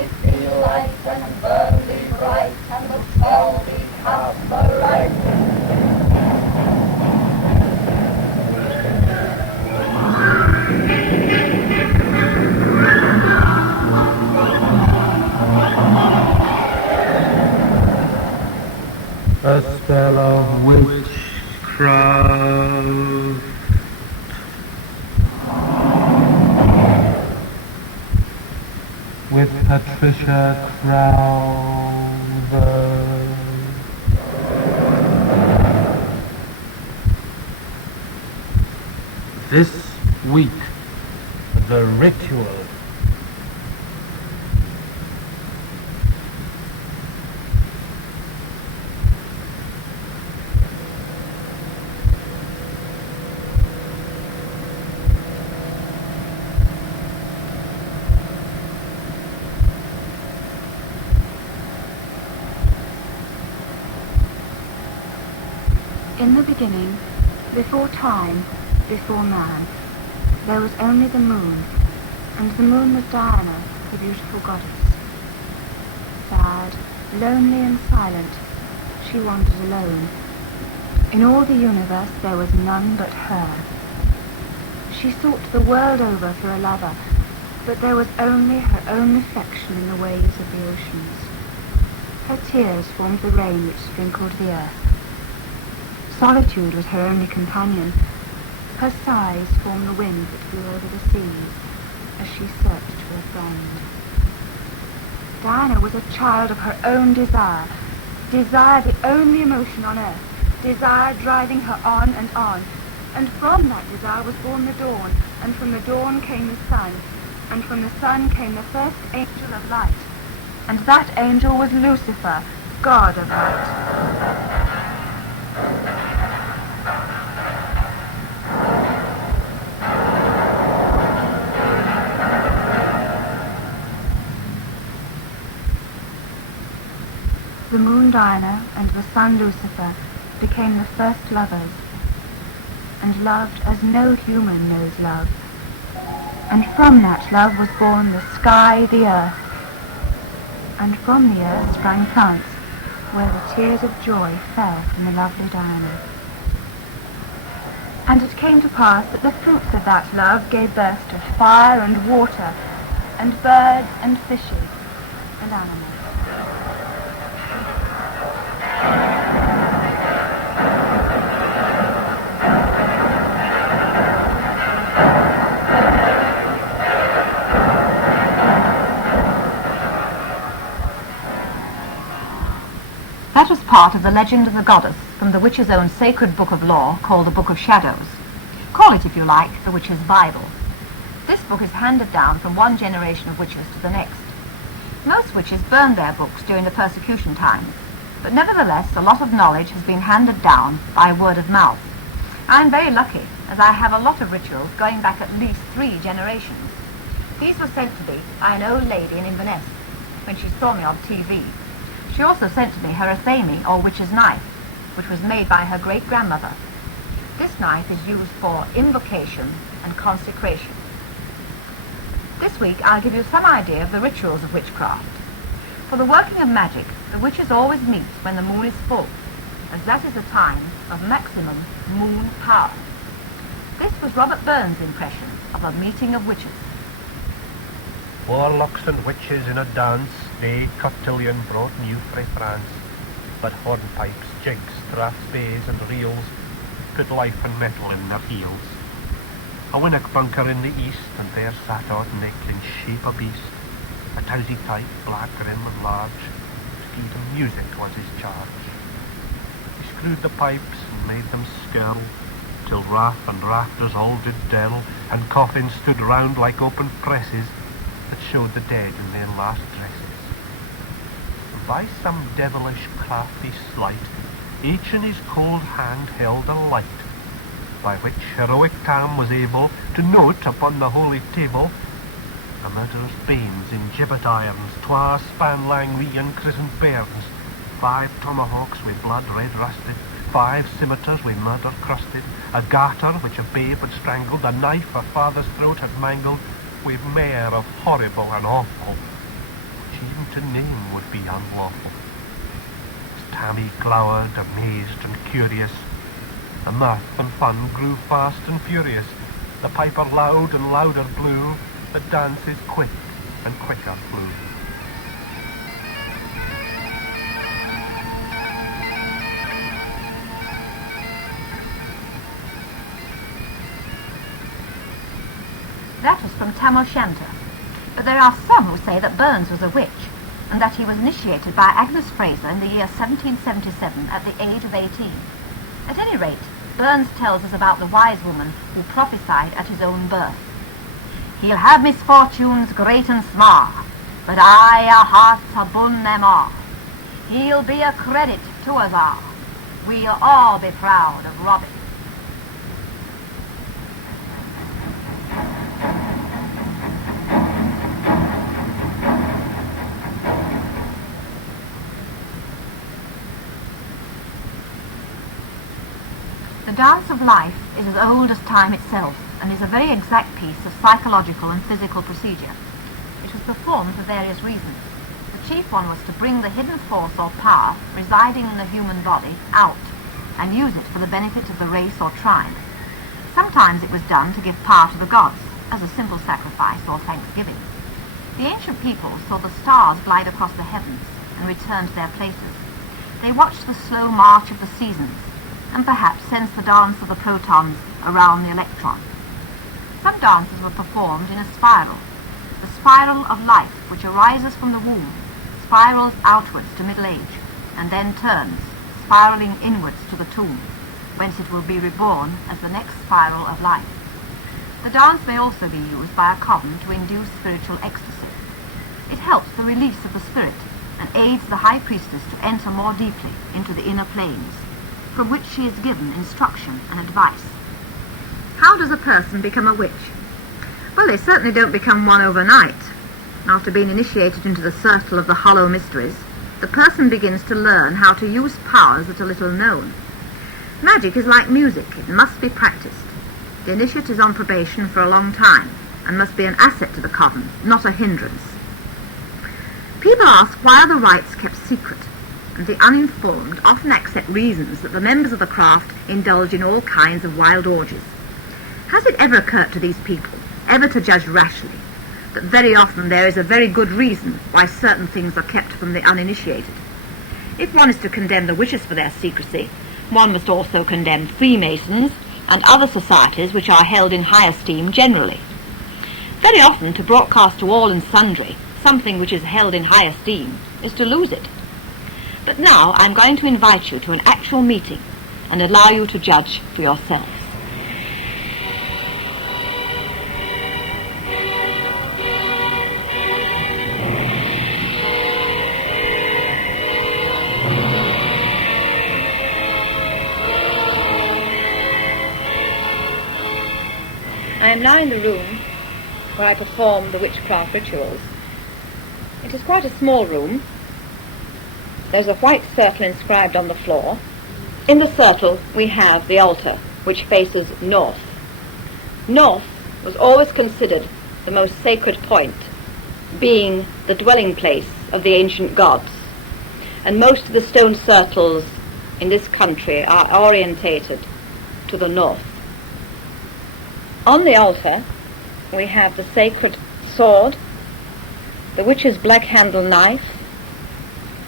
it be light and burly bright, and the spell become aright. A spell of witchcraft. With Patricia Crowther. This week, the ritual. In the beginning, before time, before man, there was only the moon, and the moon was Diana, the beautiful goddess. Sad, lonely and silent, she wandered alone. In all the universe there was none but her. She sought the world over for a lover, but there was only her own reflection in the waves of the oceans. Her tears formed the rain which sprinkled the earth. Solitude was her only companion. Her sighs formed the wind that blew over the seas as she searched for a friend. Diana was a child of her own desire, desire the only emotion on earth, desire driving her on, and from that desire was born the dawn, and from the dawn came the sun, and from the sun came the first angel of light, and that angel was Lucifer, God of light. The moon Diana and the sun Lucifer became the first lovers, and loved as no human knows love. And from that love was born the sky, the earth, and from the earth sprang plants, where the tears of joy fell from the lovely Diana. And it came to pass that the fruits of that love gave birth to fire and water, and birds and fishes and animals. That was part of the legend of the goddess from the witch's own sacred book of law called the Book of Shadows. Call it, if you like, the witch's Bible. This book is handed down from one generation of witches to the next. Most witches burned their books during the persecution times, but nevertheless a lot of knowledge has been handed down by word of mouth. I'm very lucky, as I have a lot of rituals going back at least 3 generations. These were sent to me by an old lady in Inverness when she saw me on TV. She also sent to me her athame, or witch's knife, which was made by her great-grandmother. This knife is used for invocation and consecration. This week I'll give you some idea of the rituals of witchcraft. For the working of magic, the witches always meet when the moon is full, as that is a time of maximum moon power. This was Robert Burns' impression of a meeting of witches. Warlocks and witches in a dance, they cotillion brought new frae France, but hornpipes, jigs, strathspeys and reels put life and metal in their heels. A winnock bunker in the east, and there sat out Nick in shape a beast, a towsy type, black, grim and large, to feed him music was his charge. He screwed the pipes and made them skirl, till raff and rafters all did dirl, and coffins stood round like open presses that showed the dead in their last dresses. By some devilish crafty sleight, each in his cold hand held a light, by which heroic Tam was able to note upon the holy table the murderer's banes in gibbet irons, 'twa span lang wee unchrist'ned bairns, 5 tomahawks with blood red rusted, 5 scimitars with murder crusted, a garter which a babe had strangled, a knife a father's throat had mangled, with mair of horrible and awful, which to name would be unlawful. As Tammy glowered, amazed and curious, the mirth and fun grew fast and furious. The piper loud and louder blew, the dances quick and quicker flew. That was from Tam O'Shanter, but there are some who say that Burns was a witch, and that he was initiated by Agnes Fraser in the year 1777 at the age of 18. At any rate, Burns tells us about the wise woman who prophesied at his own birth. He'll have misfortunes great and small, but I a heart abun them all. He'll be a credit to us all. We'll all be proud of Robbie. The dance of life is as old as time itself and is a very exact piece of psychological and physical procedure. It was performed for various reasons. The chief one was to bring the hidden force or power residing in the human body out and use it for the benefit of the race or tribe. Sometimes it was done to give power to the gods as a simple sacrifice or thanksgiving. The ancient people saw the stars glide across the heavens and return to their places. They watched the slow march of the seasons and perhaps sensed the dance of the protons around the electron. Some dances were performed in a spiral. The spiral of life, which arises from the womb, spirals outwards to middle age, and then turns, spiraling inwards to the tomb, whence it will be reborn as the next spiral of life. The dance may also be used by a coven to induce spiritual ecstasy. It helps the release of the spirit and aids the high priestess to enter more deeply into the inner planes, from which she is given instruction and advice. How does a person become a witch? Well, they certainly don't become one overnight. After being initiated into the circle of the hollow mysteries, the person begins to learn how to use powers that are little known. Magic is like music, it must be practiced. The initiate is on probation for a long time and must be an asset to the coven, not a hindrance. People ask why are the rites kept secret, and the uninformed often accept reasons that the members of the craft indulge in all kinds of wild orgies. Has it ever occurred to these people, ever to judge rashly, that very often there is a very good reason why certain things are kept from the uninitiated? If one is to condemn the witches for their secrecy, one must also condemn Freemasons and other societies which are held in high esteem generally. Very often to broadcast to all and sundry something which is held in high esteem is to lose it. But now I'm going to invite you to an actual meeting and allow you to judge for yourselves. I am now in the room where I perform the witchcraft rituals. It is quite a small room. There's a white circle inscribed on the floor. In the circle we have the altar, which faces north. North was always considered the most sacred point, being the dwelling place of the ancient gods. And most of the stone circles in this country are orientated to the north. On the altar we have the sacred sword, the witch's black-handled knife,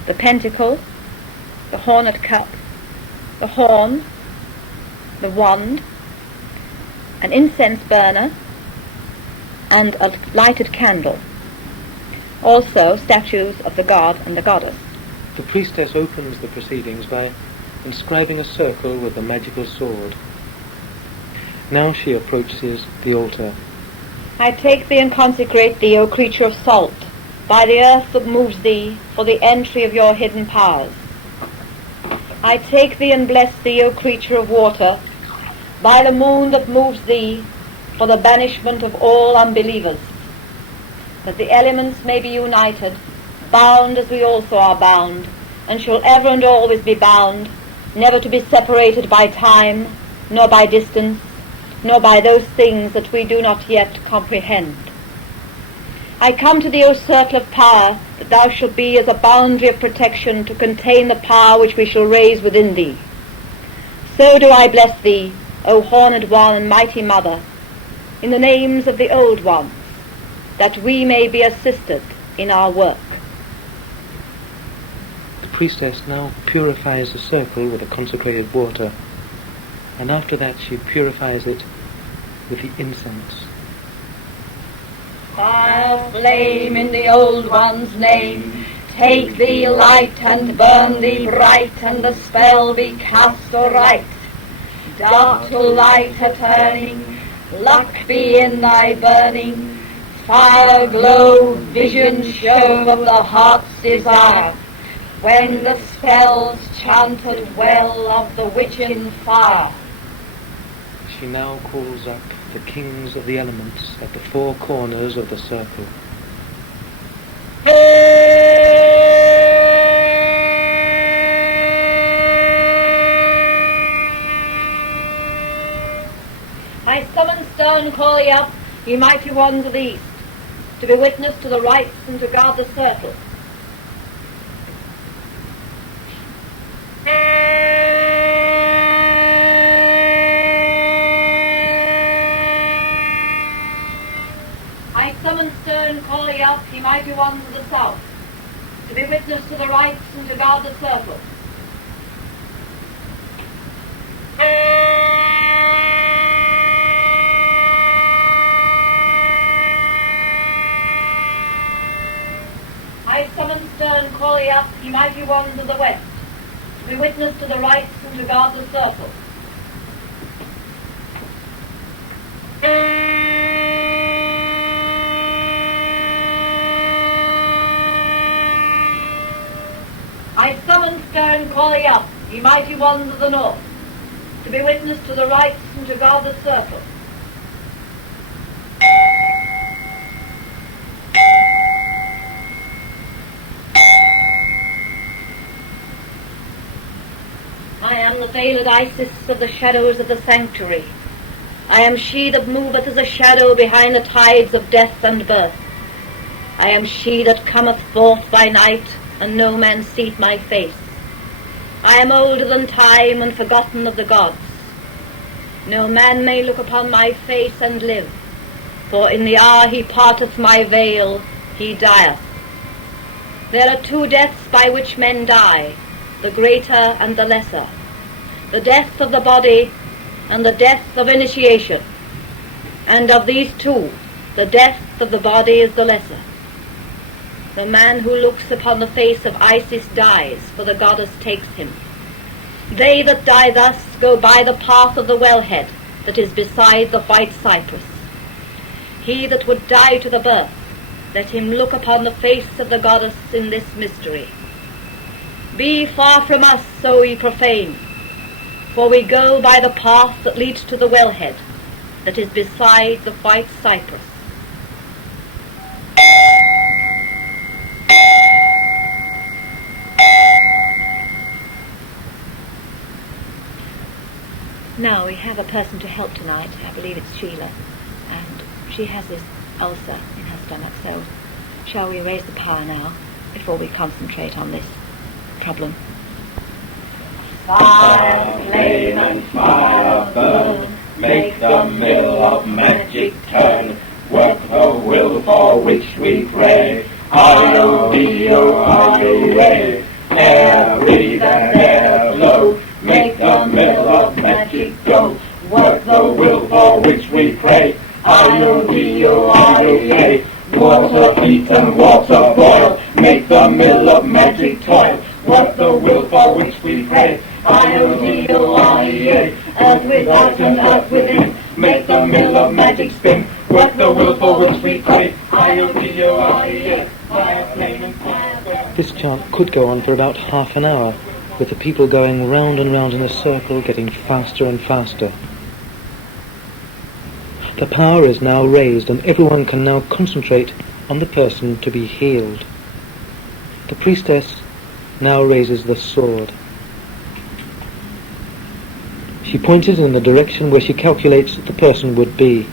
the pentacle, the hornet cup, the horn, the wand, an incense burner, and a lighted candle. Also statues of the god and the goddess. The priestess opens the proceedings by inscribing a circle with the magical sword. Now she approaches the altar. I take thee and consecrate thee, O creature of salt, by the earth that moves thee, for the entry of your hidden powers. I take thee and bless thee, O creature of water, by the moon that moves thee, for the banishment of all unbelievers, that the elements may be united, bound as we also are bound, and shall ever and always be bound, never to be separated by time, nor by distance, nor by those things that we do not yet comprehend. I come to thee, O circle of power, that thou shalt be as a boundary of protection to contain the power which we shall raise within thee. So do I bless thee, O horned one and mighty mother, in the names of the old ones, that we may be assisted in our work. The priestess now purifies the circle with the consecrated water, and after that she purifies it with the incense. Fire flame in the old one's name, take thee light and burn thee bright, and the spell be cast aright. Dark to light a turning, luck be in thy burning, fire glow, vision show of the heart's desire, when the spell's chanted well of the witching fire. She now calls up the kings of the elements at the four corners of the circle. I summon stone, call ye up, ye mighty ones of the east, to be witness to the rites and to guard the circle. I summon stone, call ye up, ye mighty ones of the south, to be witness to the rites and to guard the circle. I summon stern, call ye up, ye mighty ones of the west, to be witness to the rites and to guard the circle. I summon stern, call ye up, ye mighty ones of the north, to be witness to the rites and to guard the circle. I am the veiled Isis of the shadows of the sanctuary. I am she that moveth as a shadow behind the tides of death and birth. I am she that cometh forth by night, and no man seeth my face. I am older than time and forgotten of the gods. No man may look upon my face and live, for in the hour he parteth my veil, he dieth. There are two deaths by which men die, the greater and the lesser, the death of the body and the death of initiation. And of these two, the death of the body is the lesser. The man who looks upon the face of Isis dies, for the goddess takes him. They that die thus go by the path of the wellhead that is beside the white cypress. He that would die to the birth, let him look upon the face of the goddess in this mystery. Be far from us, O ye profane, for we go by the path that leads to the wellhead that is beside the white cypress. Now we have a person to help tonight. I believe it's Sheila, and she has this ulcer in her stomach, so shall we raise the power now before we concentrate on this problem? Fire, flame and fire burn, make the mill of magic turn, work the will for which we pray. I-O-D-O-I-A, air breathe and air blow, make the mill of magic go, work the will for which we pray. I-O-D-O-I-A, water heat and water boil, make the mill of magic toil, work the will for which we pray. I-O-D-O-I-A, earth without and earth within, make the mill of magic spin, work the will for which we pray. I-O-D-O-I-A, fire, flame and fire burn. This chant could go on for about half an hour, with the people going round and round in a circle, getting faster and faster. The power is now raised, and everyone can now concentrate on the person to be healed. The priestess now raises the sword. She points it in the direction where she calculates that the person would be.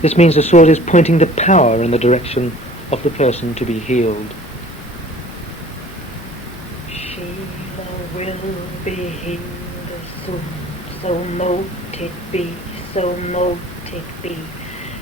This means the sword is pointing the power in the direction of the person to be healed. Sheila will be healed soon, so mote it be, so mote it be.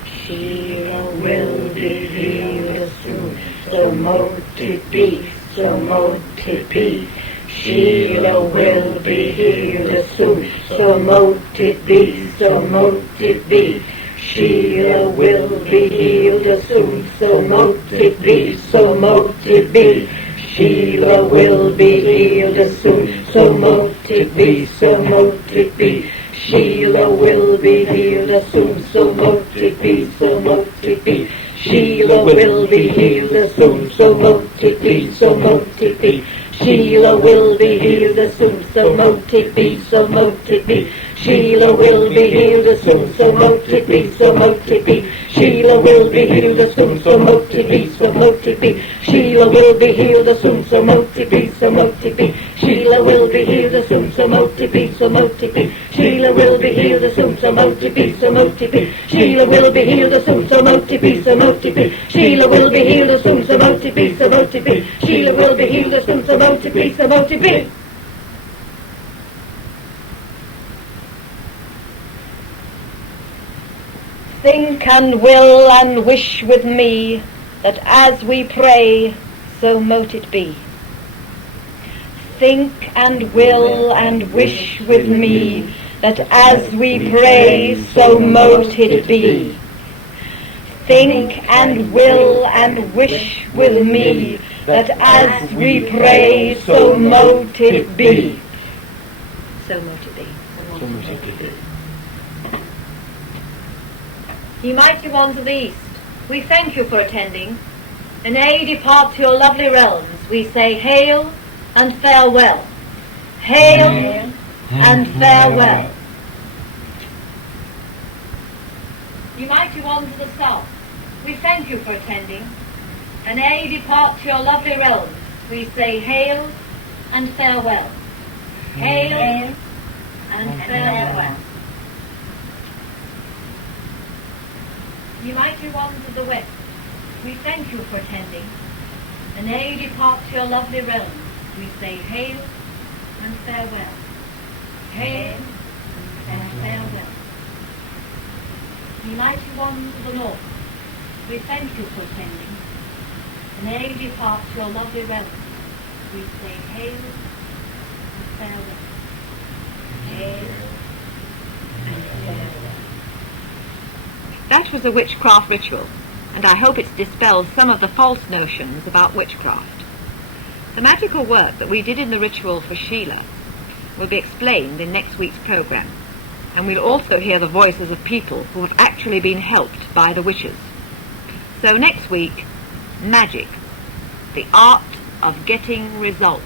Sheila will be healed soon, so mote it be, so mote it be. Sheila will be healed soon, so mote it be, so mote it be. Sheila will be healed soon, so mote it be, so mote it be. Sheila will be healed soon, so mote it be, so mote it be. Sheila will be healed soon, so mote it be, so mote it be. Sheila will be healed soon, so mote it be, so mote it be. Sheila will be healed soon, so mote it be, so mote it be. Sheila will be healed soon, so mote it be, so mote it be. Sheila will be healed soon, so mote it be, so mote it be. Sheila will be healed soon, so mote it be, so mote it be. Sheila will be healed soon, so mote it be, so mote it be. Sheila will be healed soon, so mote it be, so mote it be. Sheila will be healed soon, so mote it be, so mote it be. Sheila will be healed soon, so mote it be, so mote it be. Sheila will be healed soon, so mote it be, so mote it be. Think and will and wish with me that as we pray, so mote it be. Think and will and wish with me that as we pray, so mote it be. Think and will and wish with me that as we pray, so mote it be. So mote it be. So mote it be. Ye mighty ones of the East, we thank you for attending, and ere ye depart to your lovely realms, we say hail and farewell. Hail and farewell. Ye mighty ones of the South, we thank you for attending, and ere ye depart to your lovely realms, we say hail and farewell. Hail and farewell. Ye mighty ones of the West, we thank you for attending, and ere you depart to your lovely realms, we say hail and farewell. Hail and farewell. Ye mighty ones of the North, we thank you for attending, and ere you depart to your lovely realms, we say hail and farewell. Hail and farewell. That was a witchcraft ritual, and I hope it's dispelled some of the false notions about witchcraft. The magical work that we did in the ritual for Sheila will be explained in next week's programme, and we'll also hear the voices of people who have actually been helped by the witches. So next week, magic, the art of getting results.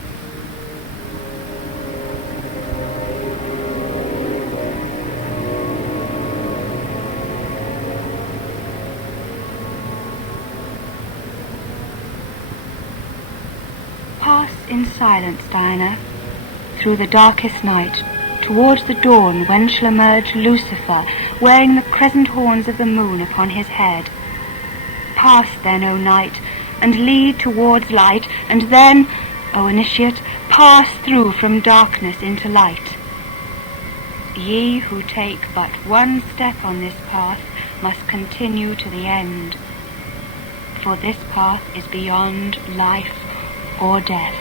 Pass in silence, Diana, through the darkest night, towards the dawn when shall emerge Lucifer, wearing the crescent horns of the moon upon his head. Pass then, O night, and lead towards light, and then, O initiate, pass through from darkness into light. Ye who take but one step on this path must continue to the end, for this path is beyond life or death.